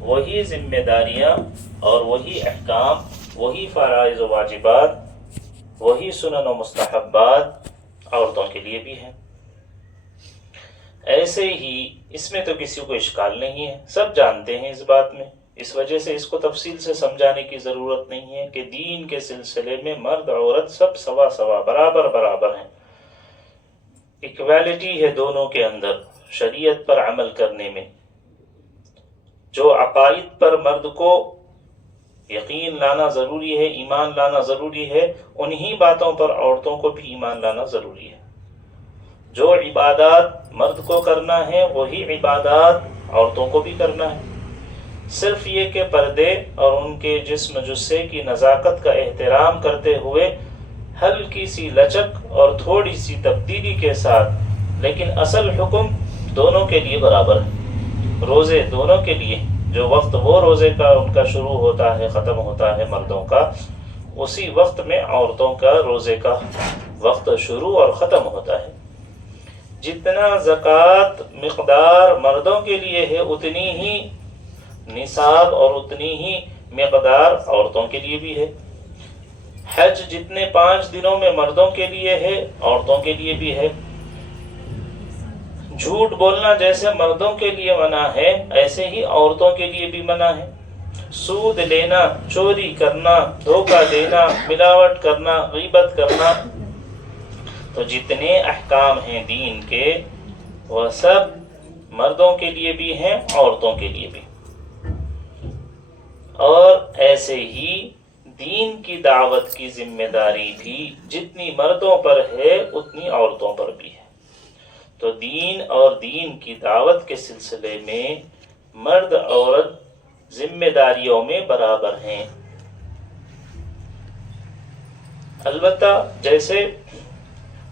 وہی ذمہ داریاں اور وہی احکام، وہی فرائض و واجبات، وہی سنن و مستحبات عورتوں کے لیے بھی ہیں۔ ایسے ہی اس میں تو کسی کو اشکال نہیں ہے، سب جانتے ہیں اس بات میں، اس وجہ سے اس کو تفصیل سے سمجھانے کی ضرورت نہیں ہے کہ دین کے سلسلے میں مرد عورت سب سوا سوا، برابر برابر ہیں، ایکویلٹی ہے دونوں کے اندر شریعت پر عمل کرنے میں۔ جو عقائد پر مرد کو یقین لانا ضروری ہے، ایمان لانا ضروری ہے، انہی باتوں پر عورتوں کو بھی ایمان لانا ضروری ہے۔ جو عبادات مرد کو کرنا ہے وہی عبادات عورتوں کو بھی کرنا ہے۔ صرف یہ کہ پردے اور ان کے جسم جثے کی نزاکت کا احترام کرتے ہوئے ہلکی سی لچک اور تھوڑی سی تبدیلی کے ساتھ، لیکن اصل حکم دونوں کے لیے برابر ہے۔ روزے دونوں کے لیے، جو وقت وہ روزے کا ان کا شروع ہوتا ہے ختم ہوتا ہے مردوں کا، اسی وقت میں عورتوں کا روزے کا وقت شروع اور ختم ہوتا ہے۔ جتنا زکوٰۃ مقدار مردوں کے لیے ہے اتنی ہی نصاب اور اتنی ہی مقدار عورتوں کے لیے بھی ہے۔ حج جتنے 5 دنوں میں مردوں کے لیے ہے عورتوں کے لیے بھی ہے۔ جھوٹ بولنا جیسے مردوں کے لیے منع ہے ایسے ہی عورتوں کے لیے بھی منع ہے۔ سود لینا، چوری کرنا، دھوکہ دینا، ملاوٹ کرنا، غیبت کرنا، تو جتنے احکام ہیں دین کے وہ سب مردوں کے لیے بھی ہیں عورتوں کے لیے بھی۔ اور ایسے ہی دین کی دعوت کی ذمہ داری بھی جتنی مردوں پر ہے اتنی عورتوں پر بھی ہے۔ تو دین اور دین کی دعوت کے سلسلے میں مرد عورت ذمہ داریوں میں برابر ہیں۔ البتہ جیسے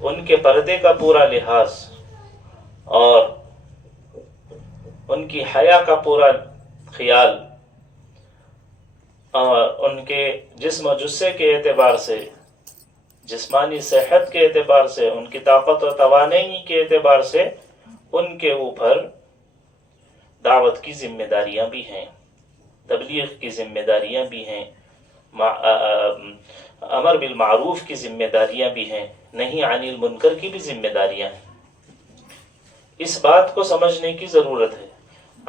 ان کے پردے کا پورا لحاظ اور ان کی حیا کا پورا خیال اور ان کے جسم و جثے کے اعتبار سے، جسمانی صحت کے اعتبار سے، ان کی طاقت و توانائی کے اعتبار سے ان کے اوپر دعوت کی ذمہ داریاں بھی ہیں، تبلیغ کی ذمہ داریاں بھی ہیں، امر بالمعروف کی ذمہ داریاں بھی ہیں، نہی عن المنکر کی بھی ذمہ داریاں ہیں۔ اس بات کو سمجھنے کی ضرورت ہے۔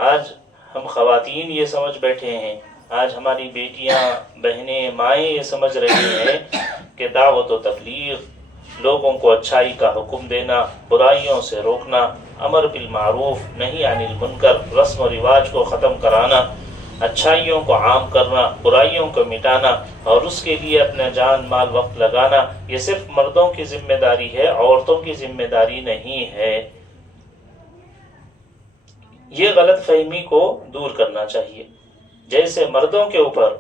آج ہم خواتین یہ سمجھ بیٹھے ہیں، آج ہماری بیٹیاں، بہنیں، مائیں یہ سمجھ رہی ہیں کہ دعوت و تبلیغ، لوگوں کو اچھائی کا حکم دینا، برائیوں سے روکنا، امر بالمعروف نہی عن المنکر، رسم و رواج کو ختم کرانا، اچھائیوں کو عام کرنا، برائیوں کو مٹانا اور اس کے لیے اپنا جان مال وقت لگانا، یہ صرف مردوں کی ذمہ داری ہے، عورتوں کی ذمہ داری نہیں ہے۔ یہ غلط فہمی کو دور کرنا چاہیے۔ جیسے مردوں کے اوپر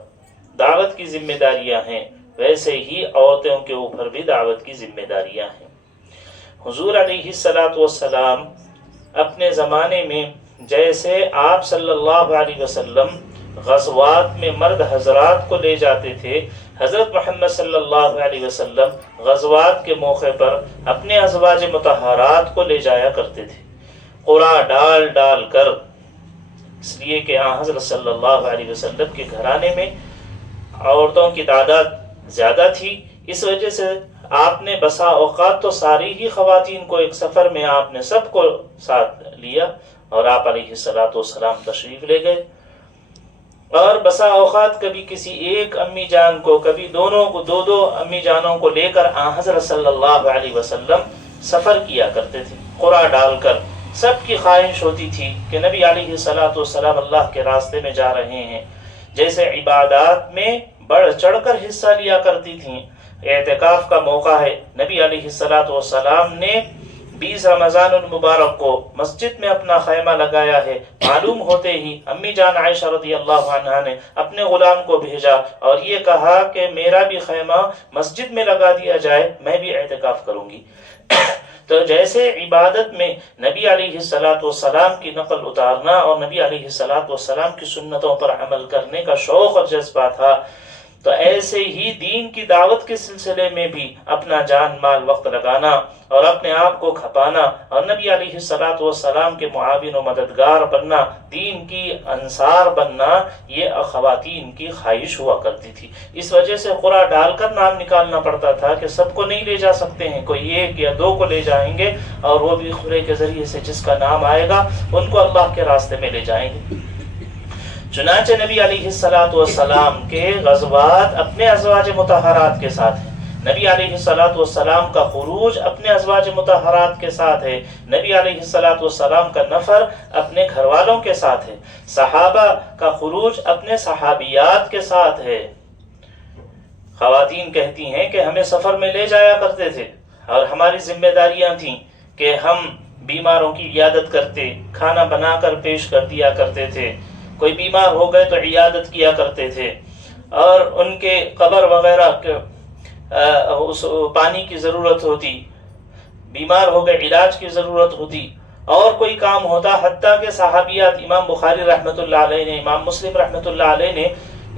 دعوت کی ذمہ داریاں ہیں ویسے ہی عورتوں کے اوپر بھی دعوت کی ذمہ داریاں ہیں۔ حضور علیہ السلام اپنے زمانے میں جیسے آپ صلی اللہ علیہ وسلم غزوات میں مرد حضرات کو لے جاتے تھے، حضرت محمد صلی اللہ علیہ وسلم غزوات کے موقع پر اپنے ازواج مطہرات کو لے جایا کرتے تھے، قرعہ ڈال ڈال کر، اس لیے کہ حضرت صلی اللہ علیہ وسلم کے گھرانے میں عورتوں کی تعداد زیادہ تھی، اس وجہ سے آپ نے بسا اوقات تو ساری ہی خواتین کو ایک سفر میں آپ نے سب کو ساتھ لیا اور آپ علیہ السلام تشریف لے گئے، اور بسا اوقات کبھی کسی ایک امی جان کو، کبھی دونوں کو، دو امی جانوں کو لے کر حضرت صلی اللہ علیہ وسلم سفر کیا کرتے تھے قرعہ ڈال کر۔ سب کی خواہش ہوتی تھی کہ نبی علیہ السلام اللہ کے راستے میں جا رہے ہیں۔ جیسے عبادات میں بڑھ چڑھ کر حصہ لیا کرتی تھیں، اعتکاف کا موقع ہے، نبی علیہ السلام نے 20 رمضان المبارک کو مسجد میں اپنا خیمہ لگایا ہے، معلوم ہوتے ہی امی جان عائشہ رضی اللہ عنہا نے اپنے غلام کو بھیجا اور یہ کہا کہ میرا بھی خیمہ مسجد میں لگا دیا جائے، میں بھی اعتکاف کروں گی۔ تو جیسے عبادت میں نبی علیہ السلام کی نقل اتارنا اور نبی علیہ السلام کی سنتوں پر عمل کرنے کا شوق اور جذبہ تھا، تو ایسے ہی دین کی دعوت کے سلسلے میں بھی اپنا جان مال وقت لگانا اور اپنے آپ کو کھپانا اور نبی علیہ الصلوۃ والسلام کے معاون و مددگار بننا، دین کی انصار بننا، یہ خواتین کی خواہش ہوا کرتی تھی۔ اس وجہ سے قرعہ ڈال کر نام نکالنا پڑتا تھا کہ سب کو نہیں لے جا سکتے ہیں، کوئی ایک یا دو کو لے جائیں گے، اور وہ بھی قرعے کے ذریعے سے جس کا نام آئے گا ان کو اللہ کے راستے میں لے جائیں گے۔ چنانچہ نبی علیہ الصلوۃ والسلام کے غزوات اپنے ازواج مطہرات کے ساتھ ہیں، نبی علیہ الصلوۃ والسلام کا خروج اپنے ازواج مطہرات کے ساتھ ہے، نبی علیہ الصلوۃ والسلام کا نفر اپنے گھر والوں کے ساتھ ہے، صحابہ کا خروج اپنے صحابیات کے ساتھ ہے۔ خواتین کہتی ہیں کہ ہمیں سفر میں لے جایا کرتے تھے اور ہماری ذمہ داریاں تھیں کہ ہم بیماروں کی عیادت کرتے، کھانا بنا کر پیش کر دیا کرتے تھے، کوئی بیمار ہو گئے تو عیادت کیا کرتے تھے، اور ان کے قبر وغیرہ اس پانی کی ضرورت ہوتی، بیمار ہو گئے علاج کی ضرورت ہوتی، اور کوئی کام ہوتا، حتیٰ کہ صحابیات، امام بخاری رحمۃ اللہ علیہ نے، امام مسلم رحمۃ اللہ علیہ نے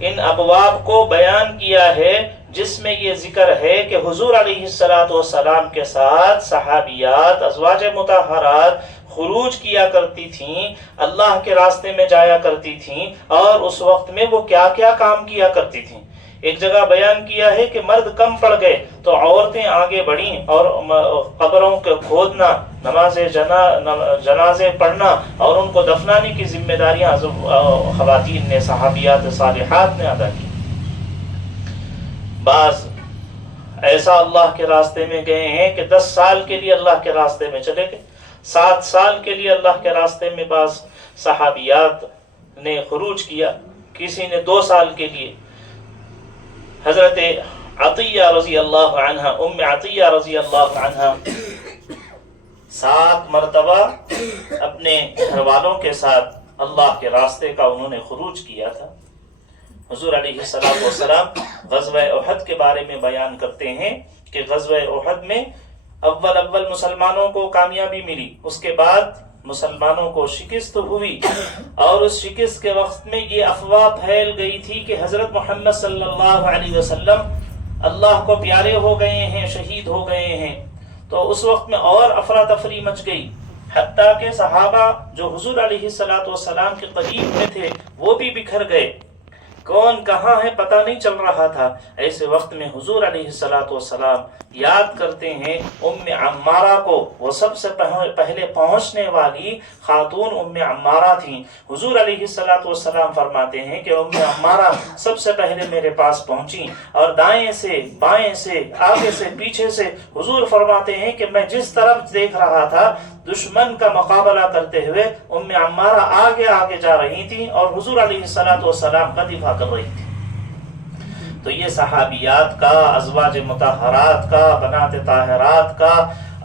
ان ابواب کو بیان کیا ہے جس میں یہ ذکر ہے کہ حضور علیہ الصلوۃ والسلام کے ساتھ صحابیات ازواج مطہرات خروج کیا کرتی تھیں، اللہ کے راستے میں جایا کرتی تھیں، اور اس وقت میں وہ کیا کیا کام کیا کرتی تھیں۔ ایک جگہ بیان کیا ہے کہ مرد کم پڑ گئے تو عورتیں آگے بڑھیں اور قبروں کو کھودنا، جنازے پڑھنا اور ان کو دفنانے کی ذمہ داریاں خواتین نے، صحابیات صالحات نے ادا کی۔ بعض ایسا اللہ کے راستے میں گئے ہیں کہ 10 سال کے لیے اللہ کے راستے میں چلے گئے، 7 سال کے لیے اللہ کے راستے میں بعض صحابیات نے خروج کیا، کسی نے 2 سال کے لیے۔ حضرت عطیہ رضی اللہ عنہ، ام عطیہ رضی اللہ عنہ 7 مرتبہ اپنے گھر والوں کے ساتھ اللہ کے راستے کا انہوں نے خروج کیا تھا۔ حضور علیہ السلام غزوہ احد کے بارے میں بیان کرتے ہیں کہ غزوہ احد میں اول مسلمانوں کو کامیابی ملی، اس کے بعد مسلمانوں کو شکست ہوئی، اور اس شکست کے وقت میں یہ افواہ پھیل گئی تھی کہ حضرت محمد صلی اللہ علیہ وسلم اللہ کو پیارے ہو گئے ہیں، شہید ہو گئے ہیں۔ تو اس وقت میں اور افراتفری مچ گئی، حتیٰ کہ صحابہ جو حضور علیہ السلام کے قریب میں تھے وہ بھی بکھر گئے، کون کہاں ہے پتہ نہیں چل رہا تھا۔ ایسے وقت میں حضور علیہ السلام یاد کرتے ہیں ام عمارہ کو، وہ سب سے پہلے پہنچنے والی خاتون ام عمارہ تھیں۔ حضور علیہ السلام فرماتے ہیں کہ ام عمارہ سب سے پہلے میرے پاس پہنچی، اور دائیں سے، بائیں سے، آگے سے، پیچھے سے حضور فرماتے ہیں کہ میں جس طرف دیکھ رہا تھا دشمن کا مقابلہ کرتے ہوئے ام عمارہ آگے آگے جا رہی تھی اور حضور علیہ السلام کا دفاع کر رہی تھی۔ تو یہ صحابیات کا، ازواج مطہرات کا، بنات طاہرات کا،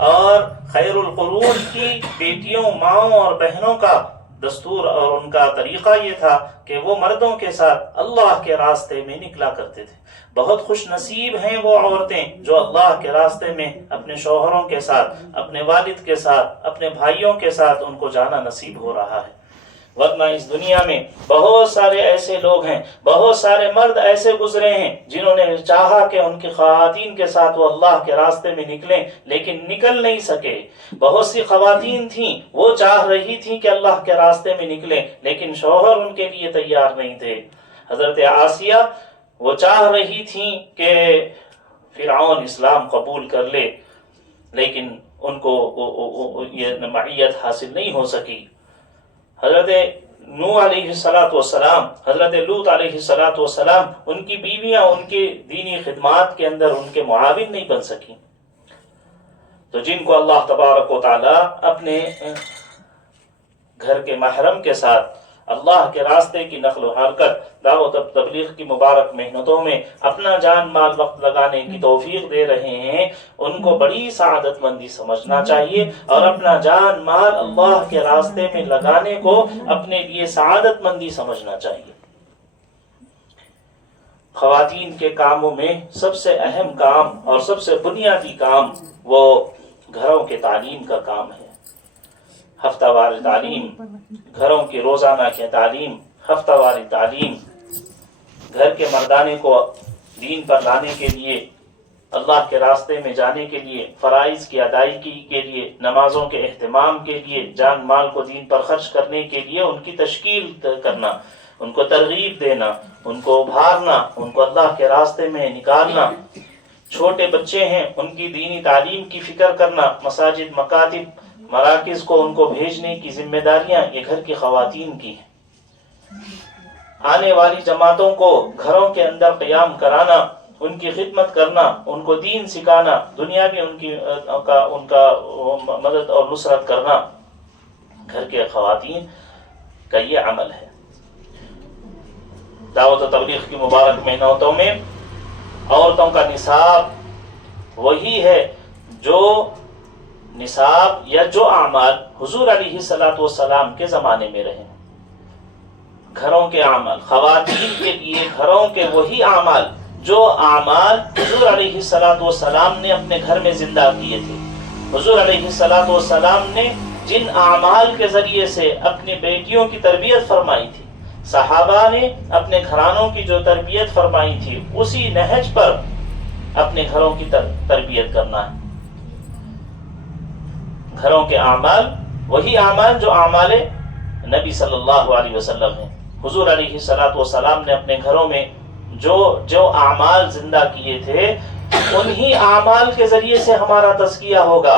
اور خیر القرون کی بیٹیوں، ماؤں اور بہنوں کا دستور اور ان کا طریقہ یہ تھا کہ وہ مردوں کے ساتھ اللہ کے راستے میں نکلا کرتے تھے۔ بہت خوش نصیب ہیں وہ عورتیں جو اللہ کے راستے میں اپنے شوہروں کے ساتھ، اپنے والد کے ساتھ، اپنے بھائیوں کے ساتھ ان کو جانا نصیب ہو رہا ہے۔ ورنہ اس دنیا میں بہت سارے ایسے لوگ ہیں، بہت سارے مرد ایسے گزرے ہیں جنہوں نے چاہا کہ ان کی خواتین کے ساتھ وہ اللہ کے راستے میں نکلیں، لیکن نکل نہیں سکے۔ بہت سی خواتین تھیں، وہ چاہ رہی تھیں کہ اللہ کے راستے میں نکلیں، لیکن شوہر ان کے لیے تیار نہیں تھے۔ حضرت آسیہ وہ چاہ رہی تھیں کہ فرعون اسلام قبول کر لے، لیکن ان کو یہ معیت حاصل نہیں ہو سکی۔ حضرت نوح علیہ السلام، حضرت لوط علیہ السلام، ان کی بیویاں ان کے دینی خدمات کے اندر ان کے معاون نہیں بن سکیں۔ تو جن کو اللہ تبارک و تعالی اپنے گھر کے محرم کے ساتھ اللہ کے راستے کی نقل و حرکت، دعوت و تبلیغ کی مبارک محنتوں میں اپنا جان مال وقت لگانے کی توفیق دے رہے ہیں، ان کو بڑی سعادت مندی سمجھنا چاہیے، اور اپنا جان مال اللہ کے راستے میں لگانے کو اپنے لیے سعادت مندی سمجھنا چاہیے۔ خواتین کے کاموں میں سب سے اہم کام اور سب سے بنیادی کام وہ گھروں کے تعلیم کا کام ہے۔ ہفتہ وار تعلیم، گھروں کی روزانہ کی تعلیم، ہفتہ واری تعلیم، گھر کے مردانے کو دین پر لانے کے لیے، اللہ کے راستے میں جانے کے لیے، فرائض کی ادائیگی کے لیے، نمازوں کے اہتمام کے لیے، جان مال کو دین پر خرچ کرنے کے لیے ان کی تشکیل کرنا، ان کو ترغیب دینا، ان کو ابھارنا، ان کو اللہ کے راستے میں نکالنا۔ چھوٹے بچے ہیں، ان کی دینی تعلیم کی فکر کرنا، مساجد، مکاتب، مراکز کو ان کو بھیجنے کی ذمہ داریاں یہ گھر کی خواتین کی ہیں۔ آنے والی جماعتوں کو گھروں کے اندر قیام کرانا، ان کی خدمت کرنا، ان کو دین سکھانا، دنیا میں ان کا مدد اور نصرت کرنا گھر کے خواتین کا یہ عمل ہے۔ دعوت و تبلیغ کی مبارک محنتوں میں عورتوں کا نصاب وہی ہے جو نصاب یا جو اعمال حضور علیہ السلام کے زمانے میں رہے۔ گھروں کے اعمال، خواتین کے لیے گھروں کے وہی اعمال جو اعمال حضور علیہ السلام نے اپنے گھر میں زندہ کیے تھے۔ حضور علیہ السلام نے جن اعمال کے ذریعے سے اپنی بیٹیوں کی تربیت فرمائی تھی، صحابہ نے اپنے گھرانوں کی جو تربیت فرمائی تھی، اسی نہج پر اپنے گھروں کی تربیت کرنا ہے۔ گھروں کے اعمال وہی اعمال جو اعمال نبی صلی اللہ علیہ وسلم ہیں۔ حضور علیہ السلام نے اپنے گھروں میں جو اعمال زندہ کیے تھے، انہی اعمال کے ذریعے سے ہمارا تزکیہ ہوگا،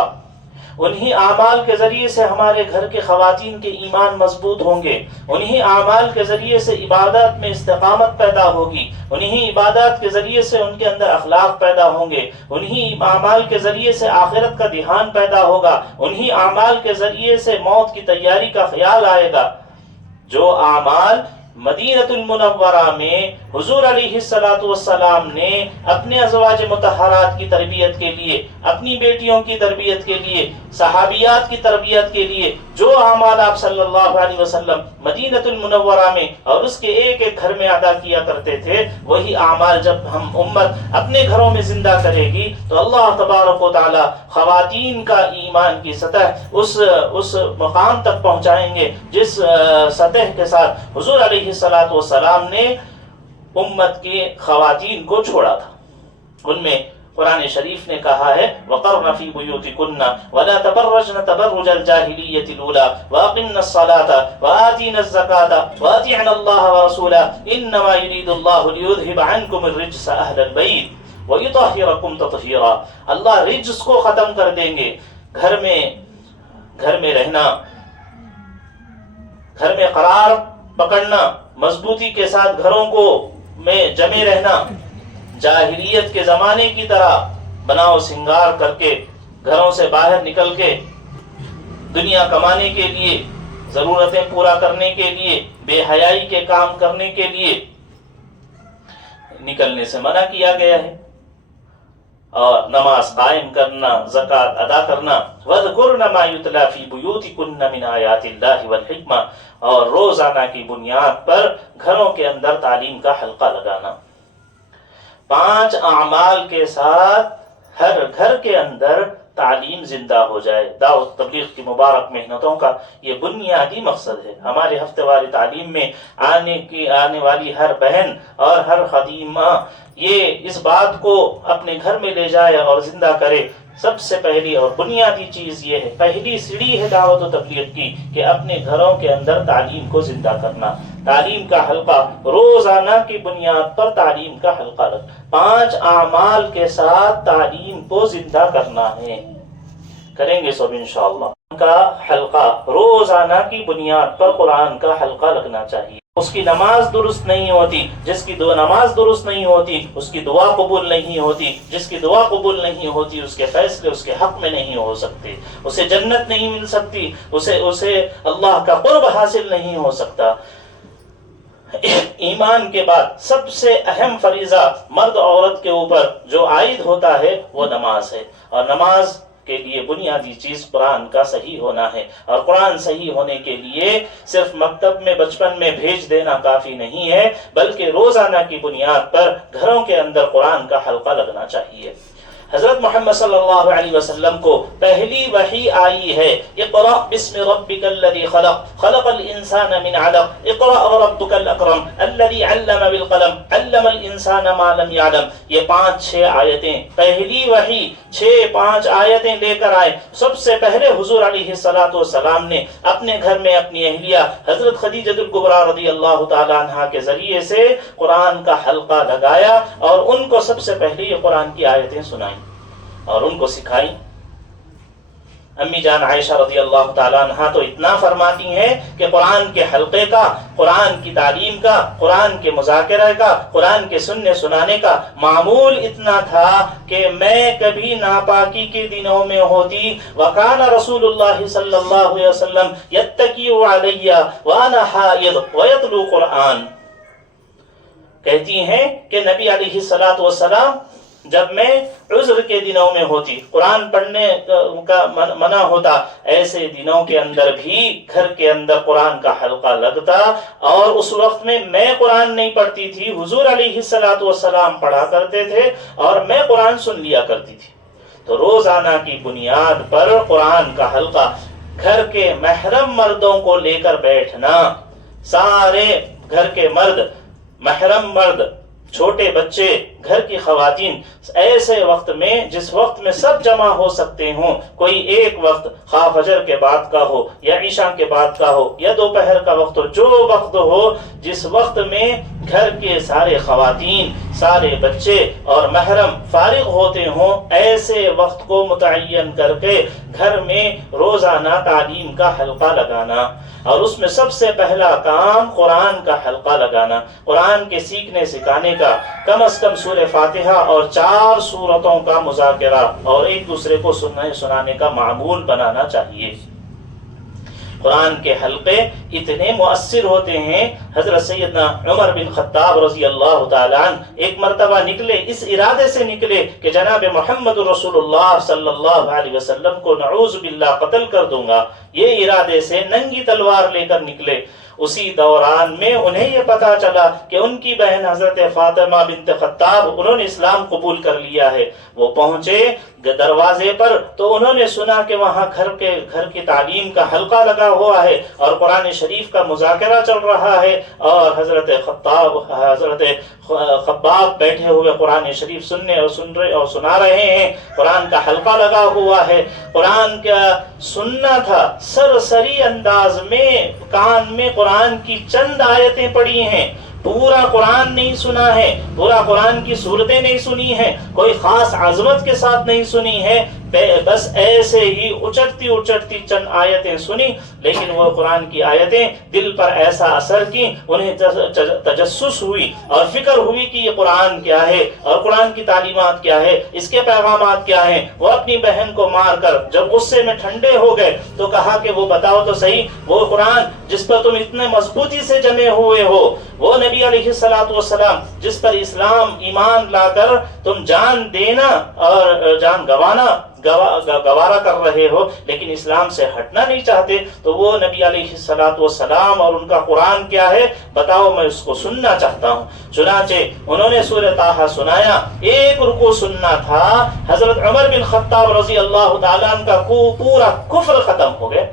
انہی اعمال کے ذریعے سے ہمارے گھر کے خواتین کے ایمان مضبوط ہوں گے، انہی اعمال کے ذریعے سے عبادات میں استقامت پیدا ہوگی، انہی عبادات کے ذریعے سے ان کے اندر اخلاق پیدا ہوں گے، انہی اعمال کے ذریعے سے آخرت کا دھیان پیدا ہوگا، انہی اعمال کے ذریعے سے موت کی تیاری کا خیال آئے گا۔ جو اعمال مدینہ المنورہ میں حضور علیہ السلام نے اپنے ازواج مطہرات کی تربیت کے لیے، اپنی بیٹیوں کی تربیت کے لیے، صحابیات کی تربیت کے لیے جو اعمال آپ صلی اللہ علیہ وسلم مدینہ المنورہ میں اور اس کے ایک ایک گھر میں ادا کیا کرتے تھے، وہی اعمال جب ہم امت اپنے گھروں میں زندہ کرے گی تو اللہ تبارک و تعالی خواتین کا ایمان کی سطح اس مقام تک پہنچائیں گے جس سطح کے ساتھ حضور علیہ السلام نے امت کی خواتین کو چھوڑا تھا۔ ان میں قرآن شریف نے کہا ہے وَقَرْنَ فِي بُيُوتِكُنَّ وَلَا تَبَرَّجْنَ تَبَرُّجَ الْجَاهِلِيَّةِ الْأُولَىٰ وَأَقِمْنَ الصَّلَاةَ وَآتِينَ الزَّكَاةَ وَأَطِعْنَ اللَّهَ وَرَسُولَهُ إِنَّمَا يُرِيدُ اللَّهُ لِيُذْهِبَ عَنْكُمُ الرِّجْسَ أَهْلَ الْبَيْتِ وَيُطَهِّرَكُمْ تَطْهِيرًا۔ اللہ رجس کو ختم کر دیں گے۔ گھر میں رہنا، گھر میں قرار پکڑنا، مضبوطی کے ساتھ گھروں کو میں جمے رہنا، جاہلیت کے زمانے کی طرح بناؤ سنگار کر کے گھروں سے باہر نکل کے دنیا کمانے کے لیے، ضرورتیں پورا کرنے کے لیے، بے حیائی کے کام کرنے کے لیے نکلنے سے منع کیا گیا ہے۔ اور نماز قائم کرنا، زکوٰۃ ادا کرنا، وَاذْكُرْنَ مَا يُتْلَى فِي بُيُوتِكُنَّ مِنْ آيَاتِ اللَّهِ وَالْحِكْمَةِ، اور روزانہ کی بنیاد پر گھروں کے اندر تعلیم کا حلقہ لگانا۔ 5 اعمال کے ساتھ ہر گھر کے اندر تعلیم زندہ ہو جائے۔ دعوت تبلیغ کی مبارک محنتوں کا یہ بنیادی مقصد ہے۔ ہمارے ہفتے واری تعلیم میں آنے والی ہر بہن اور ہر خادمہ یہ اس بات کو اپنے گھر میں لے جائے اور زندہ کرے۔ سب سے پہلی اور بنیادی چیز یہ ہے، پہلی سیڑھی ہے دعوت و تبلیغ کی، کہ اپنے گھروں کے اندر تعلیم کو زندہ کرنا۔ تعلیم کا حلقہ، روزانہ کی بنیاد پر تعلیم کا حلقہ 5 اعمال کے ساتھ تعلیم کو زندہ کرنا ہے۔ کریں گے سب انشاءاللہ۔ کا حلقہ، روزانہ کی بنیاد پر قرآن کا حلقہ لگنا چاہیے۔ اس کی نماز درست نہیں ہوتی، جس کی نماز درست نہیں ہوتی اس کی دعا قبول نہیں ہوتی، جس کی دعا قبول نہیں ہوتی اس کے فیصلے اس کے حق میں نہیں ہو سکتے، اسے جنت نہیں مل سکتی، اسے اللہ کا قرب حاصل نہیں ہو سکتا۔ ایمان کے بعد سب سے اہم فریضہ مرد عورت کے اوپر جو عائد ہوتا ہے وہ نماز ہے، اور نماز کے لیے بنیادی چیز قرآن کا صحیح ہونا ہے، اور قرآن صحیح ہونے کے لیے صرف مکتب میں بچپن میں بھیج دینا کافی نہیں ہے، بلکہ روزانہ کی بنیاد پر گھروں کے اندر قرآن کا حلقہ لگنا چاہیے۔ حضرت محمد صلی اللہ علیہ وسلم کو پہلی وحی آئی ہے اقرأ بسم ربک الذی خلق خلق الانسان من علق اقرأ وربک الاکرم الذی علم بالقلم علم الانسان الانسان ما لم يعلم، یہ 5-6 آیتیں، پہلی وحی 6-5 آیتیں لے کر آئے۔ سب سے پہلے حضور علیہ السلام نے اپنے گھر میں اپنی اہلیہ حضرت خدیجہ الکبریٰ رضی اللہ تعالی عنہا کے ذریعے سے قرآن کا حلقہ لگایا اور ان کو سب سے پہلے یہ قرآن کی آیتیں سنائیں اور ان کو سکھائیں۔ امی جان عائشہ رضی اللہ تعالیٰ عنہ تو اتنا فرماتی ہیں کہ قرآن کے حلقے کا، قرآن کی تعلیم کا، قرآن کے مذاکرہ کا، قرآن کے سننے سنانے کا معمول اتنا تھا کہ میں کبھی ناپاکی کے دنوں میں ہوتی وکان رسول اللہ صلی اللہ علیہ وسلم یتکی علی وانا حائض ویتلو قرآن، کہتی ہیں کہ نبی علیہ السلام جب میں عذر کے دنوں میں ہوتی، قرآن پڑھنے کا منع ہوتا، ایسے دنوں کے اندر بھی گھر کے اندر قرآن کا حلقہ لگتا اور اس وقت میں قرآن نہیں پڑھتی تھی، حضور علیہ السلام پڑھا کرتے تھے اور میں قرآن سن لیا کرتی تھی۔ تو روزانہ کی بنیاد پر قرآن کا حلقہ، گھر کے محرم مردوں کو لے کر بیٹھنا، سارے گھر کے مرد، محرم مرد، چھوٹے بچے، گھر کی خواتین، ایسے وقت میں جس وقت میں سب جمع ہو سکتے ہوں، کوئی ایک وقت خواہ فجر کے بعد کا ہو یا عشاء کے بعد کا ہو یا دوپہر کا وقت ہو، جو وقت ہو جس وقت میں گھر کے سارے خواتین، سارے بچے اور محرم فارغ ہوتے ہوں، ایسے وقت کو متعین کر کے گھر میں روزانہ تعلیم کا حلقہ لگانا، اور اس میں سب سے پہلا کام قرآن کا حلقہ لگانا، قرآن کے سیکھنے سکھانے کا، کم از کم سورہ فاتحہ اور 4 سورتوں کا مذاکرہ اور ایک دوسرے کو سنانے کا معمول بنانا چاہیے۔ قرآن کے حلقے اتنے مؤثر ہوتے ہیں، حضرت سیدنا عمر بن خطاب رضی اللہ تعالیٰ عنہ ایک مرتبہ نکلے، اس ارادے سے نکلے کہ جناب محمد رسول اللہ صلی اللہ علیہ وسلم کو نعوذ باللہ قتل کر دوں گا، یہ ارادے سے ننگی تلوار لے کر نکلے۔ اسی دوران میں انہیں یہ پتا چلا کہ ان کی بہن حضرت فاطمہ بنت خطاب انہوں نے اسلام قبول کر لیا ہے۔ وہ پہنچے دروازے پر تو انہوں نے سنا کہ وہاں گھر کی تعلیم کا حلقہ لگا ہوا ہے اور قرآن شریف کا مذاکرہ چل رہا ہے اور حضرت خباب بیٹھے ہوئے قرآن شریف سننے اور سنا رہے ہیں، قرآن کا حلقہ لگا ہوا ہے۔ قرآن کا سننا تھا، سرسری انداز میں کان میں قرآن کی چند آیتیں پڑھی ہیں، پورا قرآن نہیں سنا ہے، پورا قرآن کی صورتیں نہیں سنی ہیں، کوئی خاص عظمت کے ساتھ نہیں سنی ہے، بس ایسے ہی اچٹتی چند آیتیں سنی، لیکن وہ قرآن کی آیتیں دل پر ایسا اثر کی، انہیں تجسس ہوئی اور فکر ہوئی کہ یہ قرآن کیا ہے اور قرآن کی تعلیمات کیا ہے، اس کے پیغامات کیا ہیں۔ وہ اپنی بہن کو مار کر جب غصے میں ٹھنڈے ہو گئے تو کہا کہ وہ بتاؤ تو صحیح، وہ قرآن جس پر تم اتنے مضبوطی سے جمے ہوئے ہو، وہ نبی علیہ السلام جس پر اسلام ایمان لا کر تم جان دینا اور جان گوارا کر رہے ہو لیکن اسلام سے ہٹنا نہیں چاہتے، تو وہ نبی علیہ السلام اور ان کا قرآن کیا ہے بتاؤ، میں اس کو سننا چاہتا ہوں۔ چنانچہ انہوں نے سورہ طٰہٰ سنایا، ایک رکوع سننا تھا، حضرت عمر بن خطاب رضی اللہ تعالیٰ عنہ کا پورا کفر ختم ہو گئے،